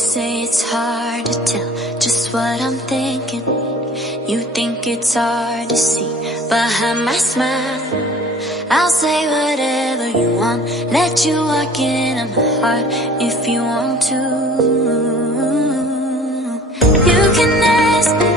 say it's hard to tell just what I'm thinking. You think it's hard to see behind my smile. I'll say whatever you want, let you walk into my heart if you want to. You can ask me